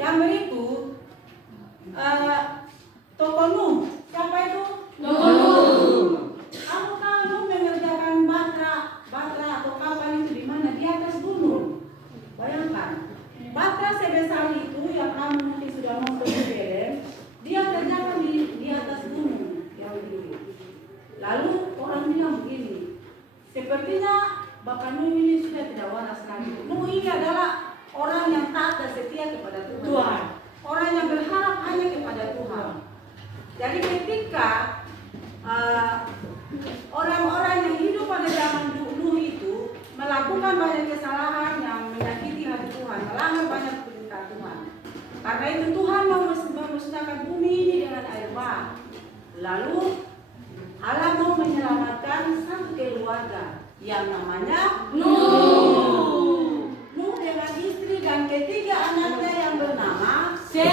Yang berikut toko Nuh. Siapa itu? Toko Nuh. Kamu tahu Nuh mengerjakan batra atau kapal itu di mana? Di atas gunung. Bayangkan, batra sebesar itu yang kamu mungkin sudah nonton di film, dia kerjakan di atas gunung yang tinggi. Lalu orang bilang begini, sepertinya Bapak Nuh ini sudah tidak waras lagi. Nuh ini adalah orang yang taat dan setia kepada Tuhan. Orang yang berharap hanya kepada Tuhan. Jadi ketika orang-orang yang hidup pada zaman Nuh itu melakukan banyak kesalahan yang menyakiti hati Tuhan, melanggar banyak perintah Tuhan. Karena itu Tuhan memusnahkan bumi ini dengan air bah. Lalu Allah mau menyelamatkan satu keluarga yang namanya Nuh. Nuh dengan istri dan ketiga anaknya yang bernama Sem.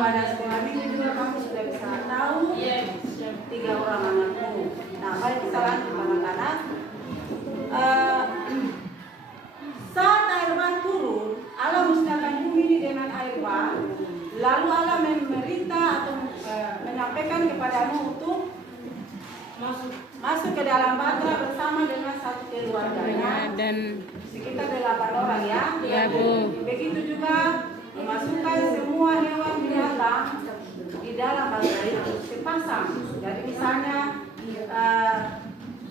Pada sekolah minggu juga kamu sudah bisa tahu 3 orang anak Nuh. Nah, mari kita lanjut anak-anak. Saat air bah turun, Allah musnahkan bumi ini dengan air bah. Lalu Allah memerintah atau menyampaikan kepada Nuh untuk masuk ke dalam batra bersama dengan satu keluarganya dan sekitar 8 orang ya. Ya Bu. Begitu juga memasukkan semua hewan binatang di dalam batra itu sepasang. Jadi misalnya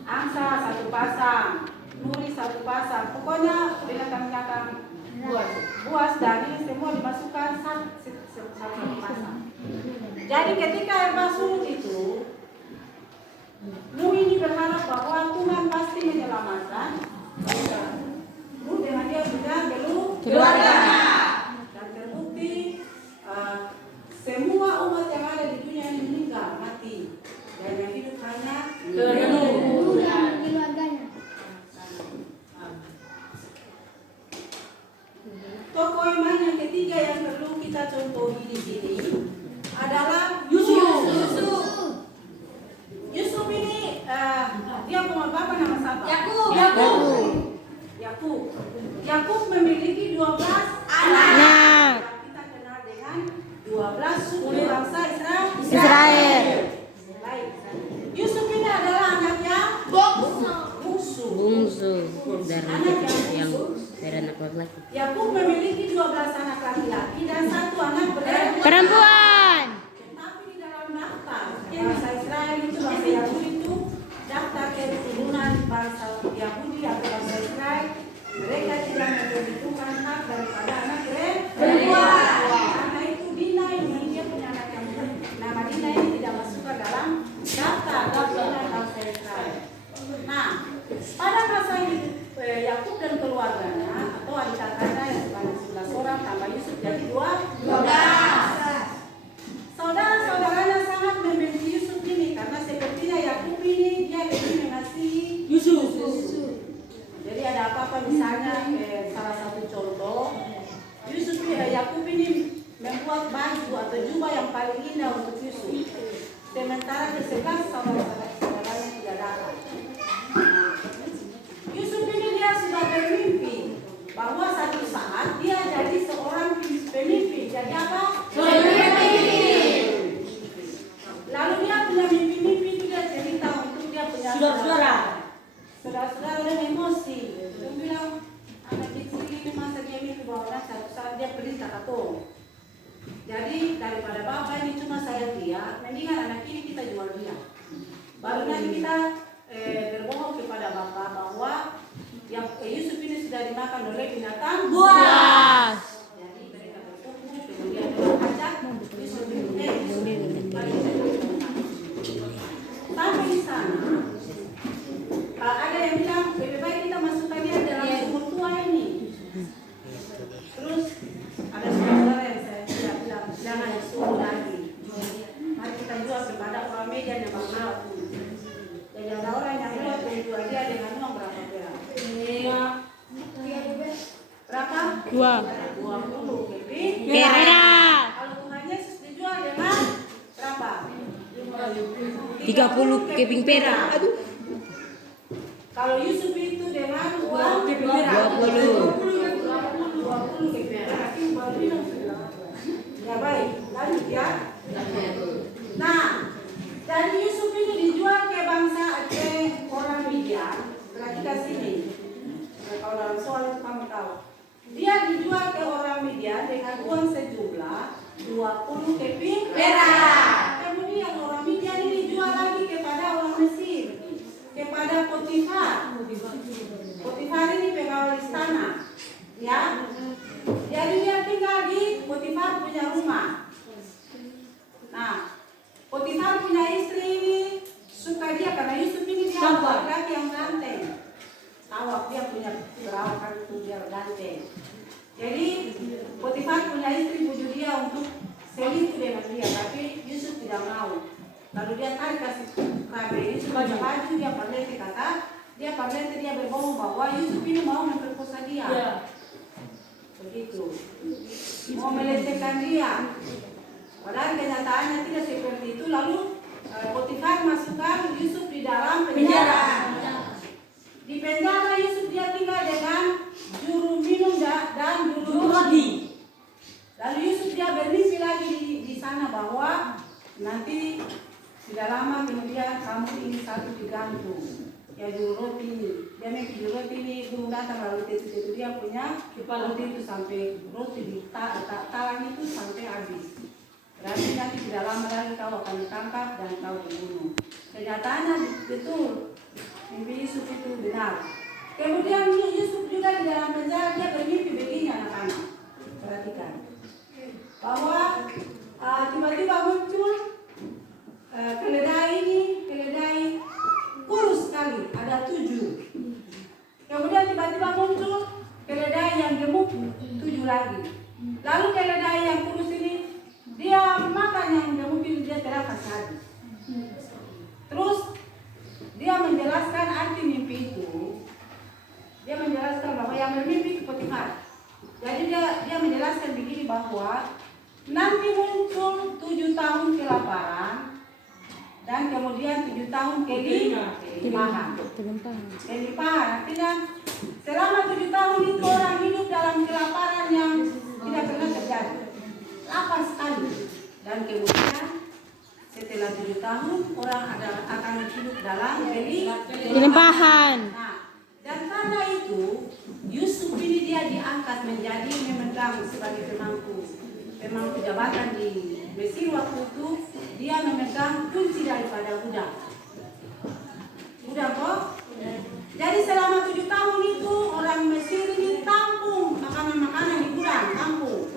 angsa 1 pasang, nuri 1 pasang, pokoknya binatang-binatang buas dan ini semua dimasukkan satu pasang. Jadi ketika air bah surut itu, Nuh ini berharap bahwa Tuhan pasti menyelamatkan Nuh dengan dia sudah keluarga. Dan terbukti semua umat yang ada di dunia ini meninggal, mati. Dan yang hidup hanya Nuh. Tokoh iman yang ketiga yang perlu kita contohi di sini adalah Yusuf. Yusuf ini dia punya bapak nama siapa? Yakub memiliki 12 anak. Kita kenal dengan 12 suku bangsa Israel. Yusuf ini adalah anaknya bungsu dari yang beranak laki. Yakub memiliki 12 anak laki-laki dan 1 anak perempuan. Tetapi di dalam daftar bangsa Israel itu, bangsa Yahudi itu daftar keturunan bangsa Yahudi atau bangsa Israel, mereka tidak memperhitungkan hak daripada anak perempuan. Karena itu Dina ini dia punya anak yang nama Dina ini tidak masuk ke dalam daftar keturunan bangsa Israel. Nah, pada masa hidup Yakub dan keluarganya atau adik kakaknya yang sebanyak 11 orang tambah Yusuf jadi 12. Saudara-saudaranya sangat membenci Yusuf ini karena sepertinya Yakub ini dia lebih mengasihi Yusuf. Jadi ada apa-apa misalnya salah satu contoh Yakub ini membuat baju atau jubah yang paling indah untuk Yusuf. Sementara di sebelah saudaranya tidak datang. Yusuf ini dia sudah bermimpi bahwa satu saat dia jadi seorang pemimpin. Jadi apa? Pemimpin. Lalu dia punya mimpi-mimpi itu dia cerita untuk dia punya saudara-saudara dan emosi. Dia bilang anak kecil ini masa dia mimpi bahwa satu saat dia perintah atau. Jadi daripada bapak ini cuma sayang dia, mendingan anak ini kita jual dia. Baru nanti kita berbohong kepada bapak bahwa yang Yusuf ini sudah dimakan oleh binatang buas. Jadi mereka berkumpul, kemudian ajak Yusuf ini sampai di sana. Ada yang bilang lebih baik kita masukkan dia dalam sumur tua ini. Terus ada saudara yang saya bilang jangan sumur lagi. Mari kita jual kepada orang Medan yang mahal. Jadi ada orang yang jual dia dengan uang berapa perak? Berapa? 20 keping perak. Kalau Tuhan Yesus dijual dengan berapa? 30 keping perak. Aduh. Kalau Yusuf itu dengan uang 20 keperak. Ya baik, lanjut ya. Nah, jadi Yusuf ini dijual ke orang Midian. Perhatikan sini. Kalau dalam soal itu kamu tahu. Dia dijual ke orang Midian dengan uang sejumlah 20 keping perak. Kemudian orang Midian ini dijual lagi kepada orang Mesir, kepada Potifar. Potifar ini pegawai istana, ya. Jadi dia tinggal di Potifar punya rumah. Nah, Potifar punya istri ini suka dia karena Yusuf ini dia laki yang ganteng. Awak dia punya perawakan itu dia ganteng. Jadi Potifar punya istri bujuk dia untuk selingkuh dengan dia, tapi Yusuf tidak mau. Lalu dia tarik kasih kabe Yusuf baca baju dia parlente kata dia berbohong bahwa Yusuf ini mau memperkosa dia. Begitu. Mau melecehkan dia. Padahal kenyataannya tidak seperti itu. Lalu Potifar masukkan Yusuf di dalam penjara. Di penjara Yusuf dia tinggal dengan juru minum dan juru roti. Lalu Yusuf dia bermimpi lagi di sana bahwa nanti tidak lama kemudian kamu ini satu digantung. Ya juru roti ini. Dia mimpi juru roti ini belum datang lalu itu dia punya roti itu sampai roti di talang itu sampai habis. Berarti nanti tidak lama lagi kau akan ditangkap dan kau dibunuh. Kenyataannya betul. Mimpi Yusuf itu benar. Kemudian Yusuf juga di dalam penjara dia bermimpi begini anak-anak. Perhatikan. Bahwa tiba-tiba muncul keledai kurus sekali, ada 7. Kemudian tiba-tiba muncul keledai yang gemuk 7 lagi. Lalu keledai yang kurus ini dia makan yang gemuk ini dia terlapas habis. Terus dia menjelaskan arti mimpi itu. Dia menjelaskan bahwa yang bermimpi itu Potifar. Jadi dia menjelaskan begini bahwa nanti muncul 7 tahun kelaparan dan kemudian 7 tahun kelimpahan. Kelimpahan artinya selama 7 tahun itu orang hidup dalam kelaparan yang tidak pernah terjadi. Lapar sekali. Dan kemudian setelah 7 tahun orang akan hidup dalam kelimpahan. Nah, dan karena itu Yusuf ini dia diangkat menjadi memegang sebagai pemangku jabatan di Mesir waktu itu. Dia memegang kunci daripada budak kok. Jadi selama 7 tahun itu orang Mesir ini tampung makanan di gudang, tampung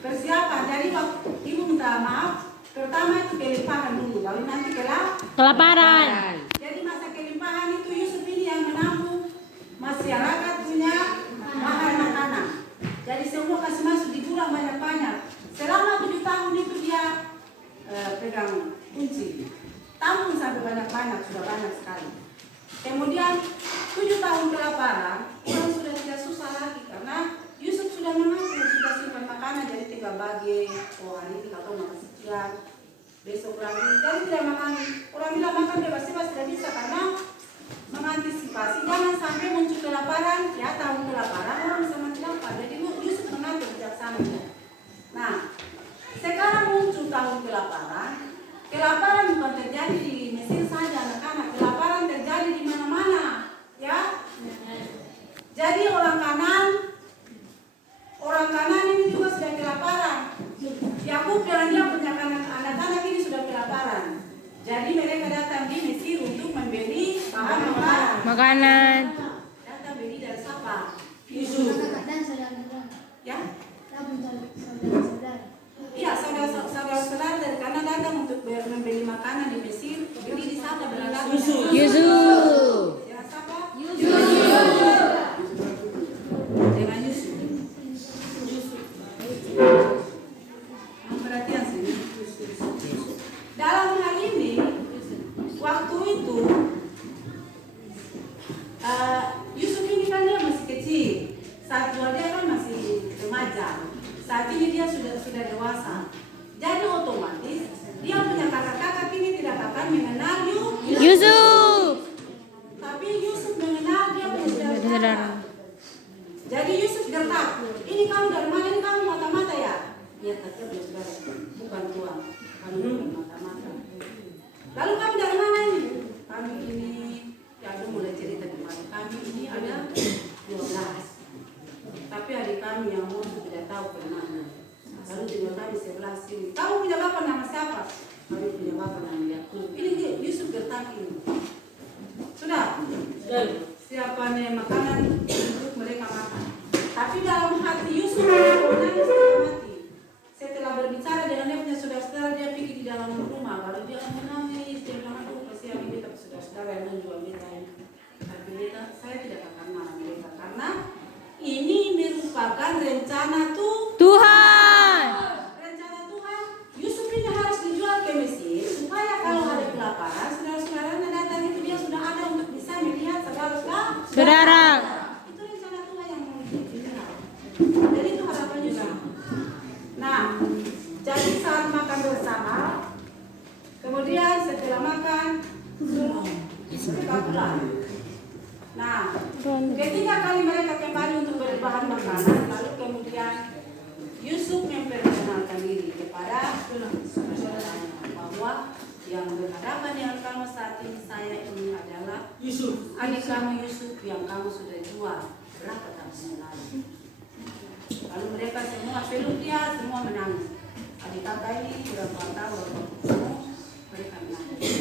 persiapan. Jadi waktu ibu minta maaf, pertama itu kelimpahan dulu, lalu nanti kelaparan. Jadi masa kelimpahan itu Yusuf ini yang menampung masyarakat punya bahan makanan. Jadi semua kasih masuk di gudang banyak-banyak. Selama 7 tahun itu dia pegang kunci, tampung sampai banyak-banyak, sudah banyak sekali. Kemudian 7 tahun kelaparan, orang sudah tidak susah lagi karena Yusuf sudah mengaku sudah simpan makanan, jadi tinggal bagi. Oh hari ini kalau makan sekian, besok lagi. Jadi tidak makan. Orang bilang makan bebas-bebas tidak bisa karena mengantisipasi jangan sampai muncul kelaparan. Ya tahun kelaparan orang bisa mati lapar. Jadi Yusuf mengatur bijaksana. Nah, sekarang muncul tahun kelaparan. Kelaparan bukan terjadi di Mesir saja anak-anak. Kelaparan terjadi di mana-mana, ya. Jadi orang Kanan ini juga sudah kelaparan. Yakub dan dia punya anak-anak ini sudah kelaparan. Jadi mereka datang di Mesir untuk membeli bahan makanan. Datang beli dari siapa? Yusuf. Ya? Iya, saudara-saudara dari kanan datang untuk membeli makanan di Mesir. Beli di sana berada Yusuf. Ya, siapa? Yusuf. Dengan Yusuf. Perhatian sini. Dalam hal ini, waktu itu Yusuf ini kan dia masih kecil. Saat dia kan masih remaja. Saat ini dia sudah dewasa. Jadi otomatis dia punya kakak-kakak ini tidak akan mengenal Yusuf. Tapi Yusuf saudara. Jadi Yusuf gertak, ini kamu dari mana? Ini kamu mata-mata ya? Iya, tapi saudara, bukan Tuhan, kamu bukan mata-mata. Lalu kamu dari mana ini? Kami ini, ya aku mulai cerita di mana. Kami ini ada 12. Tapi adik kami yang musuh tidak tahu kemana. Lalu tinggal kami 11 ini. Kamu punya bapak nama siapa? Kami punya bapak nama Yakub. Ini Yusuf gertak ini. Sudah? Siapa nih makanan untuk mereka makan. Tapi dalam hati Yusuf menangis setengah mati. Setelah berbicara dengan dia punya saudara-saudara, dia pergi di dalam rumah. Lalu dia menangis, dia bilang, aduh kasihan ini tapi saudara-saudara yang menjual beta ini. Tapi beta, saya tidak akan marah mereka karena ini merupakan rencana Tuhan. Rencana Tuhan. Yusuf ini harus dijual ke Mesir supaya kalau ada kelaparan, saudara-saudaranya datang itu dia sudah ada untuk bisa melihat saudara. Itu rencana Tuhan yang mau dilihat. Jadi itu harapan Yusuf. Nah, jadi saat makan bersama, kemudian setelah makan, mereka pulang. Nah, ketika kali mereka kembali untuk berbahan makanan, lalu kemudian Yusuf memperkenalkan diri kepada saudara-saudaranya bahwa yang berhadapan dengan kamu saat ini saya ini adalah Yusuf, adik kamu Yusuf yang kamu sudah jual berapa tahun lalu. Lalu mereka semua peluk dia, semua menangis. Adik kakak ini berapa tahun mereka menangis.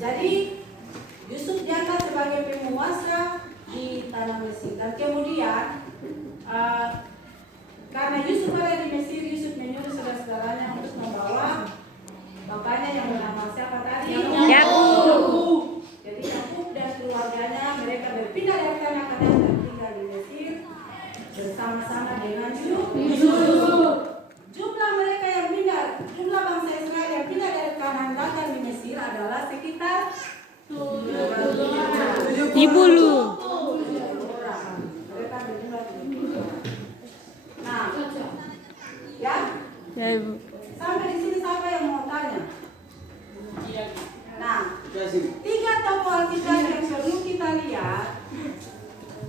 Jadi Yusuf diangkat sebagai penguasa di tanah Mesir dan kemudian karena Yusuf ada di Mesir, Yusuf menyuruh saudara-saudaranya untuk membawa bapaknya yang bernama siapa tadi? Yakub. Jadi Yakub dan keluarganya mereka berpindah dari tanah Kanaan dan tinggal di Mesir bersama-sama dengan Yusuf. Jumlah mereka yang pindah, jumlah bangsa Israel yang pindah dari Kanaan datang di Mesir adalah sekitar 70. Nah, ya. Ya, Ibu. Sampai di sini siapa yang mau tanya? Nah, 3 tokoh Alkitab yang sebelum kita lihat,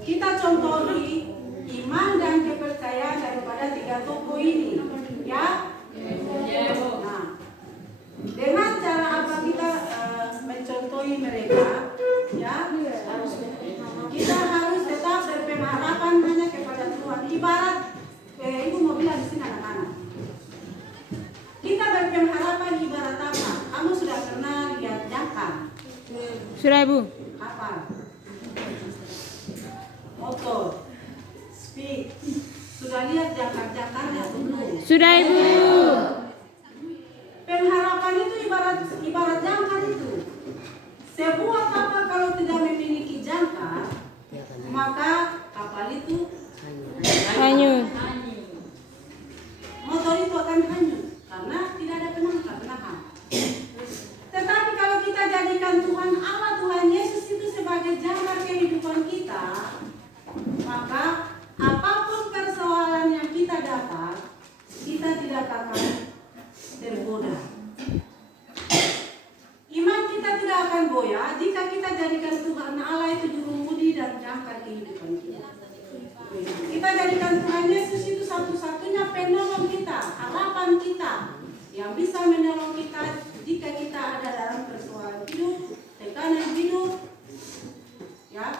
kita contohi iman dan kepercayaan daripada 3 tokoh ini, ya. Nah, dengan cara apa kita mencontohi mereka, ya? Kita harus tetap berpengharapan hanya kepada Tuhan. Ibarat ibu mau bilang di sini anak-anak. Kita berpengharapan ibarat apa? Kamu sudah pernah lihat jangkar? Sudah, Ibu. Apa? Motor, speed. Sudah lihat jangkar-jangkarnya belum? Sudah, Ibu. Pengharapan itu ibarat jangkar itu. Sebuah kapal kalau tidak memiliki jangkar, maka kapal itu Hanyut. motor itu akan hanyut karena tidak ada penahan. Tetapi kalau kita jadikan Tuhan Allah, Tuhan Yesus itu sebagai jangkar kehidupan kita, maka apapun persoalan yang kita dapat, kita tidak akan tergoda. Iman kita tidak akan goyah jika kita jadikan Tuhan Allah itu jurumudi dan jangkar kehidupan kita. Kita jadikan Tuhan Yesus itu satu-satunya penolong kita, harapan kita, yang bisa menolong kita jika kita ada dalam persoalan hidup, tekanan hidup, ya.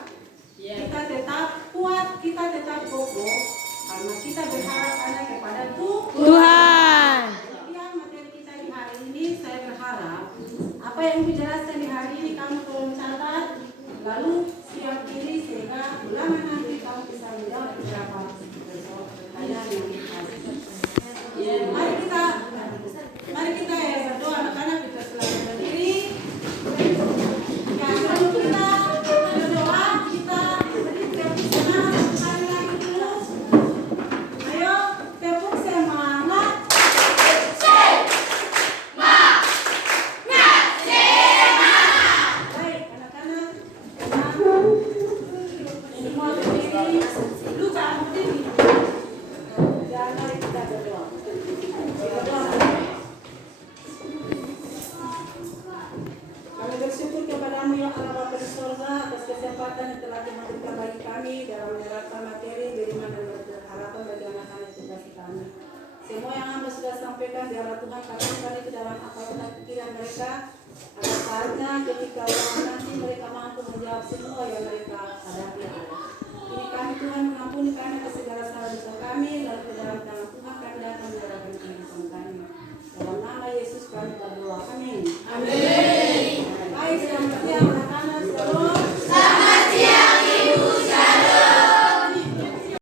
Kita tetap kuat, kita tetap kokoh, karena kita berharap hanya kepada Tuhan. Yang materi kita di hari ini, saya berharap apa yang dijelaskan di hari ini kamu tolong catat, lalu siap diri sehingga ulangan nanti kamu bisa menjawab beberapa pertanyaan yang dikasih. Mari kita berdoa anak-anak, kita selalu berdiri. Ya, sebelum kita berdoa, kita beri tepuk semangat sekali lagi dulu. Ayo, tepuk semangat. Baik, anak-anak, semua berdiri. Lu jangan berdiri. Dan mari kita berdoa. Kami bersyukur kepadamu ya Allah Bapa di surga atas kesempatan yang telah diberikan bagi kami dalam menerapkan materi beriman dan berharapan bagi anak-anak generasi kami. Semua yang hamba sudah sampaikan biarlah Tuhan katakan itu dalam akal dan pikiran mereka. Agar saatnya ketika nanti mereka mampu menjawab semua yang mereka hadapi.